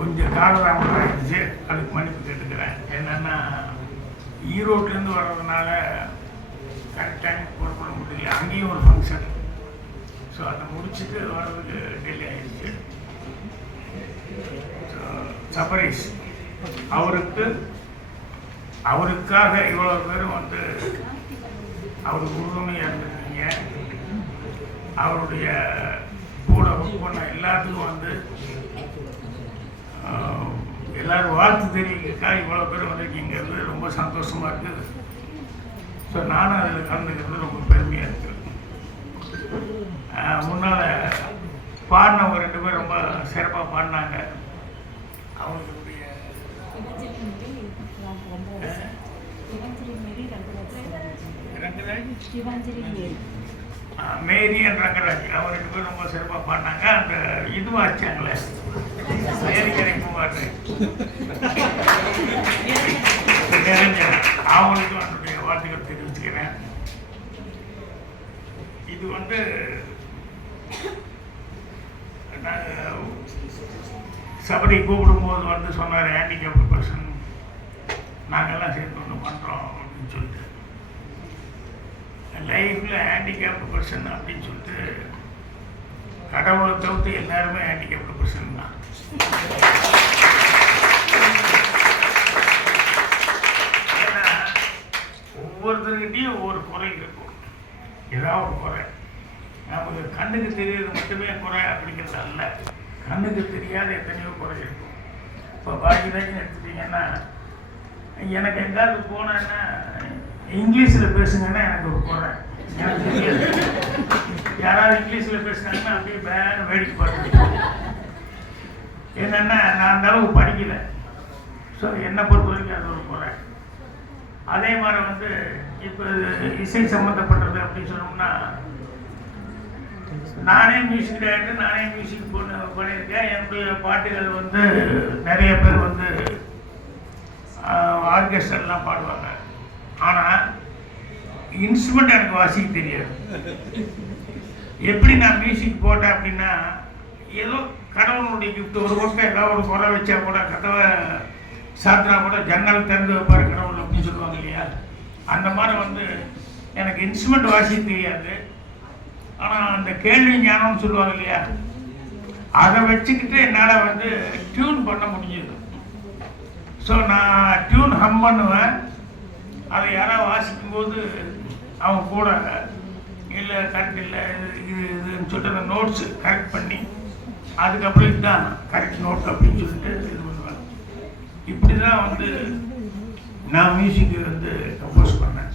கொஞ்சம் காலதாமதம் ஆகிடுச்சு, அதுக்கு மன்னிப்பு கேட்டுக்கிறேன். என்னென்னா ஈரோட்லேருந்து வர்றதுனால கரெக்ட் டைம் புறப்பட முடியல, அங்கேயும் ஒரு ஃபங்க்ஷன். ஸோ அதை முடிச்சுட்டு வர்றதுக்கு டிலே ஆகிடுச்சு. ஸோ சபரீஷ் அவருக்காக இவ்வளோ பேரும் வந்து அவருக்கு உறுதுணையாக இருந்திருக்கீங்க. அவருடைய கூட ஒர்க் பண்ண எல்லாத்துக்கும் வந்து எல்லோரும் வாழ்த்து தெரிவிக்கிறதுக்காக இவ்வளோ பேர் வந்திருக்கீங்கிறது ரொம்ப சந்தோஷமாக இருக்குது. ஸோ நானும் அதில் கலந்துக்கிறது ரொம்ப பெருமையாக இருக்குது. முன்னால் பாடினவங்க 2 பேர் ரொம்ப சிறப்பாக பாடினாங்க. அவங்களுடைய மேரி அண்ட் ரங்கராஜ் அவங்க 2 பேரும் ரொம்ப சிறப்பாக பாடினாங்க. அந்த இதுவாக வச்சாங்களே மேரிக்கரை பூவாட்டு அவங்களுக்கும் என்னுடைய வாழ்த்துக்கள் தெரிவிச்சுக்கிறேன். இது வந்து சபரி கூப்பிடும்போது வந்து சொன்னார், ஹேண்டிகேப்டு பர்சன் நாங்கள்லாம் சேர்ந்து ஒன்று பண்ணுறோம் அப்படின்னு சொல்லிட்டு. லைஃப்பில் ஹேண்டிகேப்டு பர்சன் அப்படின்னு சொல்லிட்டு கடவுளை தவிர்த்து எல்லாருமே ஹேண்டிகேப்டு பர்சன் தான். ஏன்னா ஒவ்வொருத்தருக்கிட்டையும் ஒவ்வொரு குறை இருக்கும், ஏதாவது ஒரு குறை. நமக்கு கண்ணுக்கு தெரியுறது மட்டுமே குறை அப்படிங்கிறது அல்ல, கண்ணுக்கு தெரியாத எத்தனையோ குறை இருக்கும். இப்போ பாக்கியராஜன் எடுத்துட்டிங்கன்னா, எனக்கு எங்காவது போனேன்னா இங்கிலீஷில் பேசுங்கன்னா எனக்கு ஒரு குறை, எனக்கு தெரியாது. யாராவது இங்கிலீஷில் பேசுனாங்கன்னா அப்படியே வேறு வேடிக்கை பார்த்துட்டு. என்னென்னா நான் அந்த அளவுக்கு படிக்கலை. ஸோ என்னை பொறுத்த வரைக்கும் அது ஒரு குறை. அதே மாதிரி வந்து இப்போ இசை சம்மந்தப்பட்டது அப்படின்னு சொன்னோம்னா, நானே மியூசிக் டைரக்டர், நானே மியூசிக் பண்ணியிருக்கேன். என்னுடைய பாட்டுகள் வந்து நிறைய பேர் வந்து ஆர்கெஸ்ட்ரெலாம் பாடுவாங்க. ஆனால் இன்ஸ்ட்ருமெண்ட் எனக்கு வாசிக்க தெரியாது. எப்படி நான் மியூசிக் போட்டேன் அப்படின்னா, ஏதோ கடவுளுடைய கிஃப்ட். ஒரு பக்கம் ஏதாவது ஒரு குறை வச்சா கூட, கதவை சாத்தினா கூட ஜன்னல் திறந்து வைப்பார் கடவுள் அப்படின்னு சொல்லுவாங்க இல்லையா, அந்த மாதிரி வந்து எனக்கு இன்ஸ்ட்ருமெண்ட் வாசிக்க தெரியாது. ஆனால் அந்த கேள்வி ஞானம்னு சொல்லுவாங்க இல்லையா, அதை வச்சுக்கிட்டு என்னால் வந்து டியூன் பண்ண முடிஞ்சது. ஸோ நான் டியூன் ஹம் பண்ணுவேன். அதை யாராவது வாசிக்கும்போது அவங்க கூட இல்லை கரெக்ட் இல்லை இதுன்னு சொல்லிட்டு அந்த நோட்ஸு கரெக்ட் பண்ணி அதுக்கப்புறம் இதுதான் கரெக்ட் நோட் அப்படின்னு சொல்லிட்டு இது பண்ணுவேன். இப்படி தான் வந்து நான் மியூசிக்கு வந்து கம்போஸ் பண்ணேன்.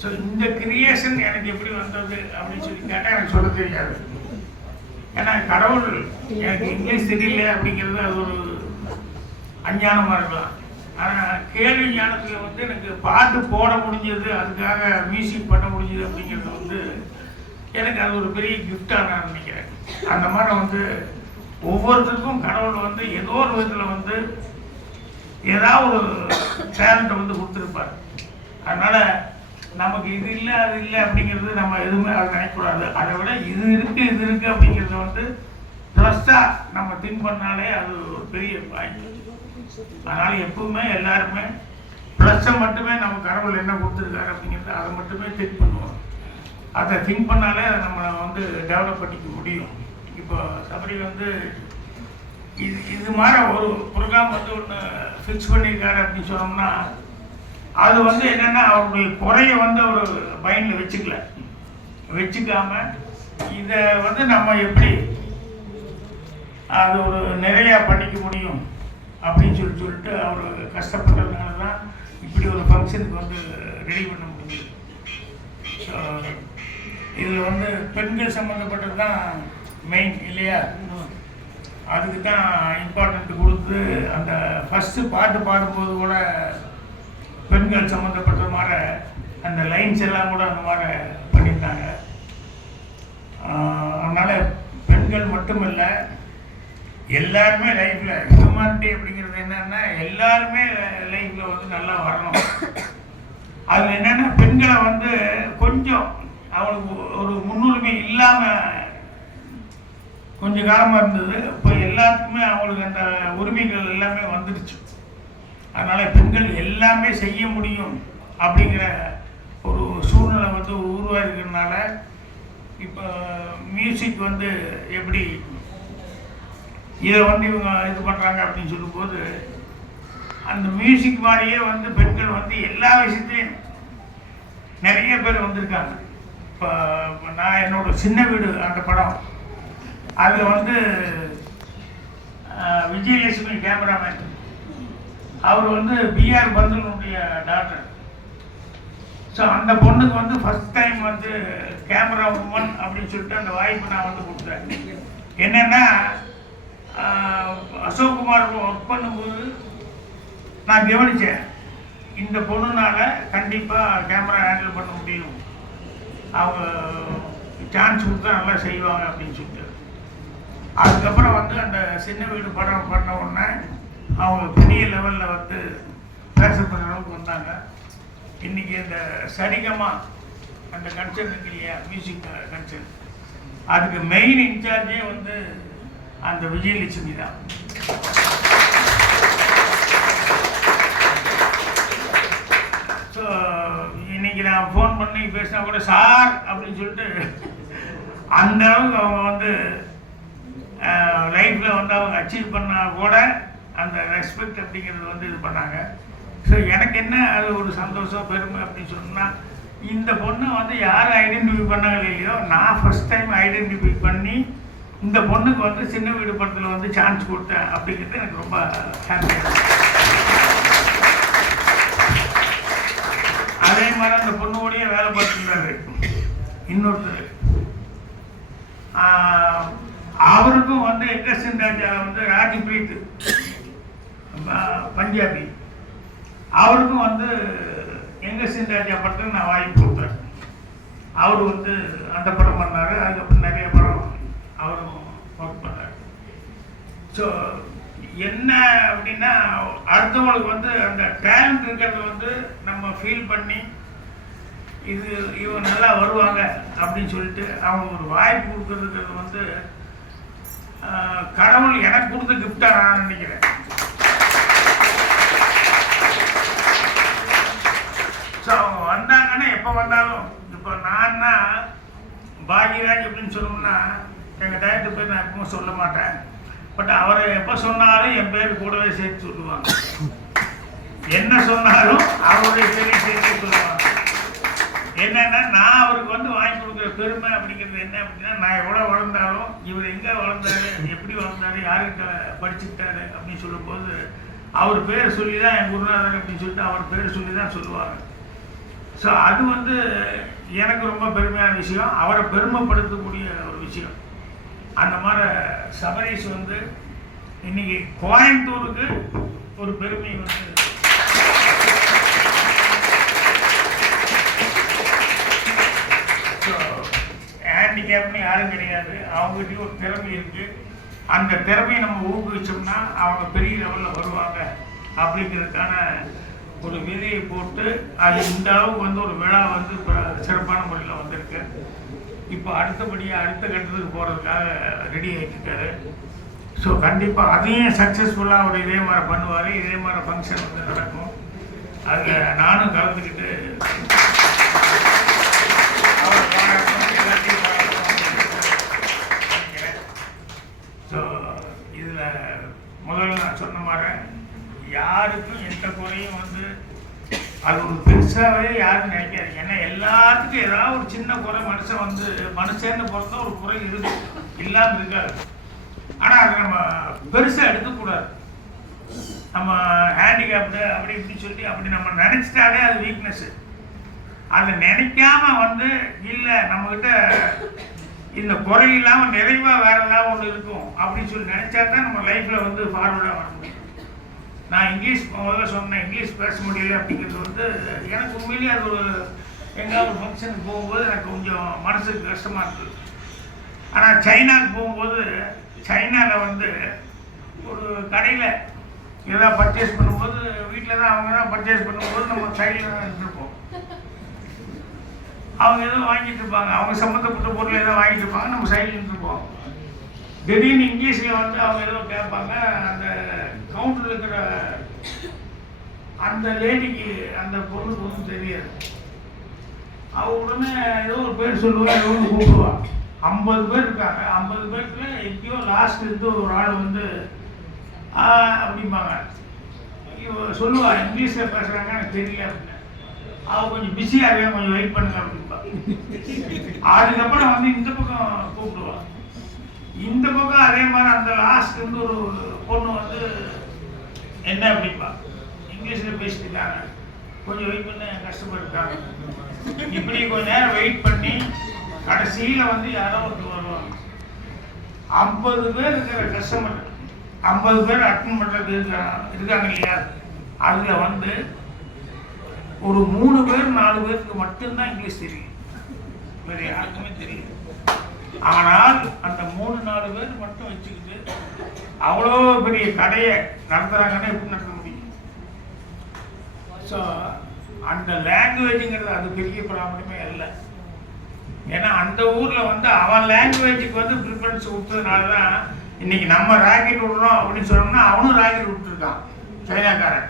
ஸோ இந்த கிரியேஷன் எனக்கு எப்படி வந்தது அப்படின்னு சொல்லி கேட்டால் எனக்கு சொல்ல தெரியாது. ஏன்னா கடவுள் எனக்கு இங்கிலீஷ் தெரியல அப்படிங்கிறது அது ஒரு அஞ்ஞானமாக இருக்கலாம். ஆனால் கேள்வி ஞானத்தில் வந்து எனக்கு பாட்டு போட முடிஞ்சது, அதுக்காக மியூசிக் பண்ண முடிஞ்சது அப்படிங்கிறது வந்து எனக்கு அது ஒரு பெரிய கிஃப்டாக நான் நினைக்கிறேன். அந்த மாதிரி வந்து ஒவ்வொருத்தருக்கும் கடவுள் வந்து ஏதோ ஒரு விதத்தில் வந்து ஏதாவது ஒரு டேலண்ட்டை வந்து கொடுத்துருப்பார். அதனால் நமக்கு இது இல்லை அது இல்லை அப்படிங்கிறது நம்ம எதுவுமே அதை நினைக்கக்கூடாது. அதை விட இது இருக்குது அப்படிங்கிறத வந்து ட்ரஸ்டாக நம்ம திங்க் பண்ணாலே அது ஒரு பெரிய பாயிண்ட். அதனால் எப்பவுமே எல்லாருமே ப்ளஸ்ஸை மட்டுமே நம்ம கடவுள் என்ன கொடுத்துருக்காரு அப்படிங்கிறது அதை மட்டுமே திங்க் பண்ணுவோம். அதை திங்க் பண்ணாலே அதை நம்ம வந்து டெவலப் பண்ணிக்க முடியும். இப்போ சபரி வந்து இது மாதிரி ஒரு ப்ரோக்ராம் வந்து ஒன்று ஃபிக்ஸ் பண்ணியிருக்காரு அப்படின்னு சொன்னோம்னா, அது வந்து என்னென்னா அவருடைய குறையை வந்து அவர் மைண்டில் வச்சுக்காம இதை வந்து நம்ம எப்படி அது ஒரு நிறையா பண்ணிக்க முடியும் அப்படின்னு சொல்லிட்டு அவர் கஷ்டப்பட்டதுனால தான் இப்படி ஒரு ஃபங்க்ஷனுக்கு வந்து ரெடி பண்ண முடியுது. ஸோ இதில் வந்து பெண்கள் சம்மந்தப்பட்டது தான் மெயின் இல்லையா, அதுக்கு தான் இம்பார்ட்டன்ட் கொடுத்து அந்த ஃபஸ்ட்டு பாட்டு பாடும்போது கூட பெண்கள் சம்மந்தப்பட்ட மாதிரி அந்த லைன்ஸ் எல்லாம் கூட அந்த மாதிரி பண்ணியிருந்தாங்க. அதனால் பெண்கள் மட்டுமில்லை, எல்லாருமே லைஃப்பில் ஹியூமானிட்டி அப்படிங்கிறது என்னன்னா எல்லாருமே லைஃப்பில் வந்து நல்லா வரணும். அதில் என்னென்னா பெண்களை வந்து கொஞ்சம் அவளுக்கு ஒரு முன்னுரிமை இல்லாமல் கொஞ்சம் காலமாக இருந்தது. இப்போ எல்லாத்துக்குமே அவங்களுக்கு அந்த உரிமைகள் எல்லாமே வந்துடுச்சு. அதனால் பெண்கள் எல்லாமே செய்ய முடியும் அப்படிங்கிற ஒரு சூழ்நிலை வந்து உருவாகிறதுனால இப்போ மியூசிக் வந்து எப்படி இதை வந்து இவங்க இது பண்ணுறாங்க அப்படின்னு சொல்லும்போது அந்த மியூசிக் மாதிரியே வந்து பெண்கள் வந்து எல்லா விஷயத்துலையும் நிறைய பேர் வந்திருக்காங்க. இப்போ நான் என்னோட சின்ன வீடு அந்த படம் அதில் வந்து விஜயலட்சுமி கேமராமேன் அவர் வந்து பிஆர் பந்தலுடைய டாக்டர். ஸோ அந்த பொண்ணுக்கு வந்து ஃபஸ்ட் டைம் வந்து கேமரா உமன் அப்படின்னு சொல்லிட்டு அந்த வாய்ப்பு நான் வந்து கொடுத்தேன். என்னென்னா அசோக் குமார் ஒர்க் பண்ணும்போது நான் கவனித்தேன், இந்த பொண்ணுனால கண்டிப்பாக கேமரா ஹேண்டில் பண்ண முடியும், அவங்க சான்ஸ் கொடுத்தா நல்லா செய்வாங்க அப்படின்னு சொல்லிட்டு. அதுக்கப்புறம் வந்து அந்த சின்ன வீடு படம் பண்ண உடனே அவங்க பெரிய லெவலில் வந்து பேசப்படுற அளவுக்கு வந்தாங்க. இன்றைக்கி இந்த சரிகமா அந்த கன்சர்ன் இருக்கு இல்லையா, மியூசிக் கன்சர்ன், அதுக்கு மெயின் இன்சார்ஜே வந்து அந்த விஜயலட்சுமி தான். ஸோ இன்னைக்கு நான் ஃபோன் பண்ணி பேசினா கூட சார் அப்படின்னு சொல்லிட்டு அந்த அளவுக்கு அவங்க வந்து லைஃப்பில் வந்து அவங்க அச்சீவ் பண்ணால் கூட அந்த ரெஸ்பெக்ட் அப்படிங்கிறது வந்து இது பண்ணாங்க. ஸோ எனக்கு என்ன அது ஒரு சந்தோஷம் பெருமை அப்படின்னு சொன்னால், இந்த பொண்ணை வந்து யார் ஐடென்டிஃபை பண்ணாங்க இல்லையோ, நான் ஃபஸ்ட் டைம் ஐடென்டிஃபை பண்ணி இந்த பொண்ணுக்கு வந்து சின்ன வீடு படத்தில் வந்து சான்ஸ் கொடுத்தேன் அப்படிங்கிறது எனக்கு ரொம்ப ஹாப்பியாக. அதே மாதிரி அந்த பொண்ணுவோடையே வேலை பார்த்துருந்தாரு இன்னொருத்தர். அவருக்கும் வந்து எக்கசன் ராஜா வந்து ராஜ்பிரீத் பஞ்சாபி, அவருக்கும் வந்து எங்கசின் ராஜா படத்துக்கு நான் வாய்ப்பு கொடுத்தேன். அவர் வந்து அந்த படம் பண்ணார். அதுக்கப்புறம் நிறைய படம் அவரும் ஒர்க் பண்ணார். ஸோ என்ன அப்படின்னா, அடுத்தவங்களுக்கு வந்து அந்த டேலண்ட் இருக்கிறத வந்து நம்ம ஃபீல் பண்ணி இவங்க நல்லா வருவாங்க அப்படின்னு சொல்லிட்டு அவங்க ஒரு வாய்ப்பு கொடுக்கறதுக்கு வந்து கடவுள் எனக்கு கொடுத்த கிஃப்டாக நான் நினைக்கிறேன். ஸோ அவங்க வந்தாங்கன்னா எப்போ வந்தாலும், இப்போ நான்னா பாக்யராஜ் அப்படின்னு சொல்லணும்னா எங்கள் டயத்து பேர் நான் எப்பவும் சொல்ல மாட்டேன். பட் அவரை எப்போ சொன்னாலும் என் பேர் கூடவே சேர்த்து சொல்லுவாங்க. என்ன சொன்னாலும் அவருடைய பேரையும் சேர்த்து சொல்லுவாங்க. என்னென்னா நான் அவருக்கு வந்து வாங்கி கொடுக்குற பெருமை அப்படிங்கிறது என்ன அப்படின்னா, நான் எவ்வளோ வளர்ந்தாலும் இவர் எங்கே வளர்ந்தாரு, எப்படி வளர்ந்தாரு, யாருக்கிட்ட படிச்சுக்கிட்டாரு அப்படின்னு சொல்லும்போது அவர் பேர் சொல்லி தான் என் குருநாதர் அப்படின்னு சொல்லிட்டு அவர் பேர் சொல்லி தான் சொல்லுவாங்க. ஸோ அது வந்து எனக்கு ரொம்ப பெருமையான விஷயம், அவரை பெருமைப்படுத்தக்கூடிய ஒரு விஷயம். அந்த மாதிரி சபரீஷ் வந்து இன்னைக்கு கோயம்புத்தூருக்கு ஒரு பெருமை வந்து ஹேண்டிகேப்னு யாரும் கிடையாது, அவங்ககிட்டயும் ஒரு திறமை இருக்குது. அந்த திறமையை நம்ம ஊக்குவிச்சோம்னா அவங்க பெரிய லெவலில் வருவாங்க அப்படிங்கிறதுக்கான ஒரு விதையை போட்டு அது இந்த அளவுக்கு வந்து ஒரு விழா வந்து இப்போ சிறப்பான முறையில் வந்திருக்கு. இப்போ அடுத்தபடியாக அடுத்த கட்டத்துக்கு போகிறதுக்காக ரெடி ஆகிட்டு இருக்காரு. ஸோ கண்டிப்பாக அதையும் சக்ஸஸ்ஃபுல்லாக அவர் இதே மாதிரி பண்ணுவார். இதே மாதிரி ஃபங்க்ஷன் வந்து நடக்கும். அதில் நானும் கலந்துக்கிட்டு ஸோ இதில் முதல்ல நான் சொன்ன மாதிரி யாருக்கும் எந்த குறையும் வந்து அது ஒரு பெருசாகவே யாரும் நினைக்காது. ஏன்னா எல்லாத்துக்கும் ஏதாவது ஒரு சின்ன குறை மனுஷன்னு பொறுத்த ஒரு குறை இருக்கு, இல்லாமல் இருக்காது. ஆனால் அதை நம்ம பெருசாக எடுக்கக்கூடாது. நம்ம ஹேண்டிகேப்டு அப்படி இப்படி சொல்லி அப்படி நம்ம நினச்சிட்டாலே அது வீக்னஸ்ஸு. அதை நினைக்காம வந்து இல்லை நம்மக்கிட்ட இந்த குறை இல்லாமல் நிறைவாக வேறு ஏதாவது ஒன்று இருக்கும் அப்படின்னு சொல்லி நினச்சா தான் நம்ம லைஃப்பில் வந்து ஃபார்வர்டாக வர முடியும். நான் இங்கிலீஷ் முதல்ல சொன்னேன், இங்கிலீஷ் பேச முடியல அப்படிங்கிறது வந்து எனக்கு உண்மையிலேயே அது ஒரு எங்கேயாவது ஒரு ஃபங்க்ஷனுக்கு போகும்போது எனக்கு கொஞ்சம் மனசுக்கு கஷ்டமாக இருக்குது. ஆனால் சைனாவுக்கு போகும்போது சைனாவில் வந்து ஒரு கடையில் ஏதாவது பர்ச்சேஸ் பண்ணும்போது வீட்டில் தான் அவங்க தான் பர்ச்சேஸ் பண்ணும்போது நம்ம சைடில் தான் இருந்துருப்போம். அவங்க ஏதோ வாங்கிட்டு இருப்பாங்க, அவங்க சம்மந்தப்பட்ட பொருள் ஏதோ வாங்கிட்டு இருப்பாங்க, நம்ம சைடில் இருந்துருப்போம். திடீர்னு இங்கிலீஷில் வந்து அவங்க ஏதோ கேட்பாங்க. அந்த கவுண்டரில் இருக்கிற அந்த லேடிக்கு அந்த பொண்ணுக்கு ஒன்றும் தெரியாது. அவ உடனே ஏதோ ஒரு பேர் சொல்லுவா, ஏதோ ஒன்று கூப்பிடுவா. 50 பேர் இருக்காங்க. 50 பேருக்கு எப்பயோ லாஸ்ட் இருந்து ஒரு ஆள் வந்து அப்படிம்பாங்க. இவ சொல்லுவா, இங்கிலீஷில் பேசுகிறாங்க எனக்கு தெரியல அப்படின்னு. அவள் கொஞ்சம் பிஸியாக இருக்கேன், கொஞ்சம் வெயிட் பண்ணுங்க அப்படின்பா. அதுக்கப்புறம் வந்து இந்த பக்கம் கூப்பிடுவா. இந்த பக்கம் அதே மாதிரி அந்த லாஸ்ட் இருந்து ஒரு பொண்ணு வந்து என்ன அப்படின்பா, இங்கிலீஷில் பேசிட்டு இருக்காங்க, கொஞ்சம் வெயிட் பண்ண கஷ்டப்பட்டுருக்காங்க. இப்படி கொஞ்ச நேரம் வெயிட் பண்ணி கடைசியில் வந்து யாரோ ஒருத்தர் வருவாங்க. 50 பேர் இருக்கிற கஸ்டமர், 50 பேர் அட்டன் பண்ணுறது இருக்காங்க இல்லையா, அதில் வந்து ஒரு 3 பேர் 4 பேருக்கு மட்டும்தான் இங்கிலீஷ் தெரியும், வேறு யாருக்குமே தெரியும். ஆனால் அந்த 3-4 பேர் மட்டும் வச்சுக்கிட்டு அவ்வளோ பெரிய கடையை நடத்துகிறாங்கன்னா எப்படி நடத்த முடியும்? ஸோ அந்த லாங்குவேஜுங்கிறது அது பெரிய ப்ராப்ளமே இல்லை. ஏன்னா அந்த ஊரில் வந்து அவன் லாங்குவேஜுக்கு வந்து ப்ரிஃபரன்ஸ் கொடுத்ததுனால தான் இன்றைக்கி நம்ம ராக்கெட் விடுறோம் அப்படின்னு சொன்னோம்னா அவனும் ராக்கெட் விட்டுருக்கான், சைனாக்காரன்.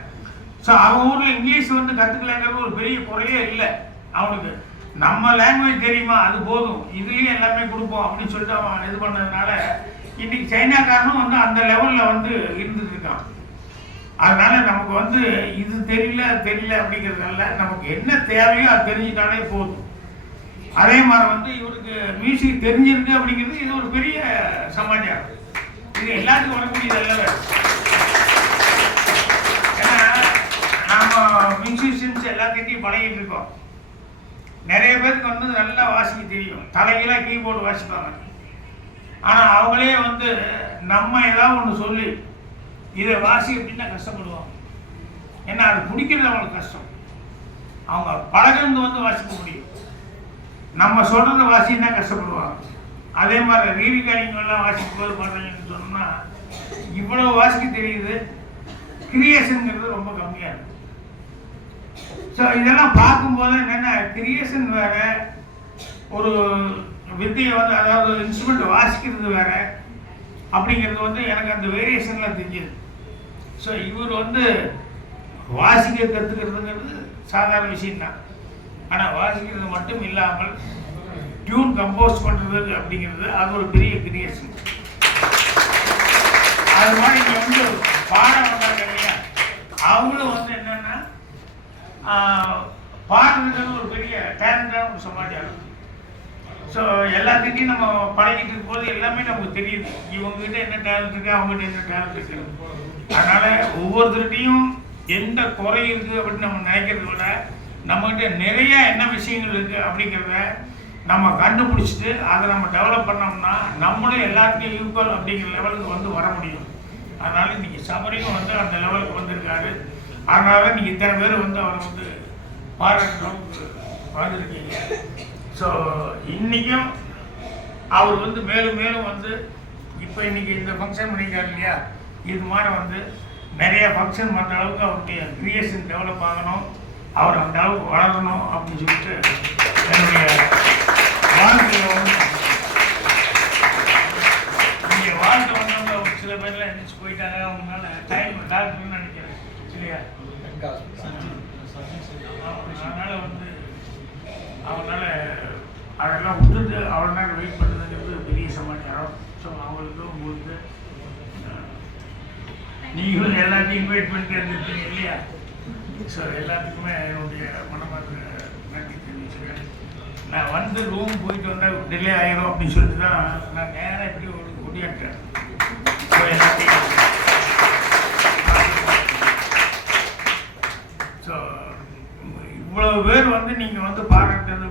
ஸோ அவன் ஊரில் இங்கிலீஷ் வந்து கற்றுக்கலாங்கிறது ஒரு பெரிய குறையே இல்லை அவனுக்கு. நம்ம லாங்குவேஜ் தெரியுமா, அது போதும், இதுலேயும் எல்லாமே கொடுப்போம் அப்படின்னு சொல்லிட்டு அவன் இது பண்ணதுனால இன்றைக்கி சைனாக்காரனும் வந்து அந்த லெவலில் வந்து இருந்துட்டு இருக்கான். அதனால நமக்கு வந்து இது தெரியல அப்படிங்கிறதுனால நமக்கு என்ன தேவையோ அது தெரிஞ்சுட்டாலே போதும். அதே மாதிரி வந்து இவருக்கு மியூசிக் தெரிஞ்சிருக்கு அப்படிங்கிறது இது ஒரு பெரிய சமாச்சாரம். இது எல்லாத்துக்கும் வரக்கூடியது அல்ல. ஏன்னா நாம் மியூசிஷியன்ஸ் எல்லாத்திட்டையும் பழகிட்டு இருக்கோம். நிறைய பேருக்கு வந்து நல்லா வாசிக்க தெரியும், தலைகளாக கீபோர்டு வாசிப்பாங்க. ஆனால் அவங்களே வந்து நம்ம ஏதாவது ஒன்று சொல்லி இதை வாசி அப்படின்னா கஷ்டப்படுவாங்க. ஏன்னா அது பிடிக்கிறது அவங்களுக்கு கஷ்டம். அவங்க பழகிறது வந்து வாசிக்க முடியும், நம்ம சொல்கிறத வாசின்னா கஷ்டப்படுவாங்க. அதே மாதிரி ரீரிகார்டிங்கெல்லாம் வாசிக்கும் போது பண்ணுறீங்கன்னு சொன்னால் இவ்வளோ வாசிக்க தெரியுது, கிரியேஷனுங்கிறது ரொம்ப கம்மியாக இருக்குது. ஸோ இதெல்லாம் பார்க்கும்போது என்னென்னா கிரியேஷன் வேறு, ஒரு வித்தியை வந்து அதாவது இன்ஸ்ட்ருமெண்ட் வாசிக்கிறது வேறு அப்படிங்கிறது வந்து எனக்கு அந்த வேரியேஷன்லாம் தெரிஞ்சுது. ஸோ இவர் வந்து வாசிக்க கற்றுக்கிறதுங்கிறது சாதாரண விஷயம்தான். ஆனால் வாசிக்கிறது மட்டும் இல்லாமல் டியூன் கம்போஸ் பண்ணுறது அப்படிங்கிறது அது ஒரு பெரிய கிரியேஷன். அது மாதிரி இங்கே வந்து பாட வந்தாங்க இல்லையா, அவங்களும் வந்து என்னென்னா பாடுறதுக்கு ஒரு பெரிய டேலண்டான ஒரு சமாச்சாரம். ஸோ எல்லாத்துட்டையும் நம்ம பழகிட்டு இருக்கும்போது எல்லாமே நமக்கு தெரியுது, இவங்ககிட்ட என்ன டேலண்ட் இருக்குது, அவங்ககிட்ட என்ன டேலண்ட் இருக்குது. அதனால் ஒவ்வொருத்தருடையும் எந்த குறை இருக்குது அப்படின்னு நம்ம நினைக்கிறத விட நம்மகிட்ட நிறைய என்ன விஷயங்கள் இருக்குது அப்படிங்கிறத நம்ம கண்டுபிடிச்சிட்டு அதை நம்ம டெவலப் பண்ணோம்னா நம்மளும் எல்லாத்துக்கும் ஈக்குவல் அப்படிங்கிற லெவலுக்கு வந்து வர முடியும். அதனால் இன்றைக்கி சபரியும் வந்து அந்த லெவலுக்கு வந்திருக்காரு. அதனால நீங்கள் இத்தனை பேர் வந்து அவரை வந்து பாராட்டுறவங்க வந்திருக்கீங்க. ஸோ இன்றைக்கும் அவர் வந்து மேலும் மேலும் வந்து இப்போ இன்றைக்கி இந்த ஃபங்க்ஷன் பண்ணியிருக்காரு இல்லையா, இது மாதிரி வந்து நிறைய ஃபங்க்ஷன் பண்ணுற அளவுக்கு அவருடைய கிரியேஷன் டெவலப் ஆகணும், அவர் அந்த அளவுக்கு வளரணும் அப்படின்னு சொல்லிட்டு என்னுடைய வாழ்க்கையில் வந்து இங்கே வாழ்க்கை வந்தவங்க ஒரு சில பேர்லாம் எழுந்திரிச்சு போயிட்டாங்க. அவங்களால டைம் டாக்டர்னு நினைக்கிறேன் இல்லையா, அதனால் வந்து அவனால் அதெல்லாம் விட்டுட்டு அவ்வளோ நேரம் வெயிட் பண்ணுறதுங்கிறது பெரிய சமாச்சாரம். ஸோ அவங்களுக்கு உங்களுக்கு நீங்களும் எல்லாத்தையும் இன்வைட் பண்ணிட்டு இருந்துருக்கீங்க இல்லையா. ஸோ எல்லாத்துக்குமே என்னுடைய மனமார்ந்த நன்றி தெரிவிச்சுக்கிறேன். நான் வந்து ரூம் போயிட்டு வந்தால் டிலே ஆகிரும் அப்படின்னு சொல்லிட்டு தான் நான் நேராக எப்படி ஒடியாட்டேன். ஸோ எல்லாத்தையும் ஸோ இவ்வளோ பேர் வந்து நீங்கள் வந்து பாராட்டுறது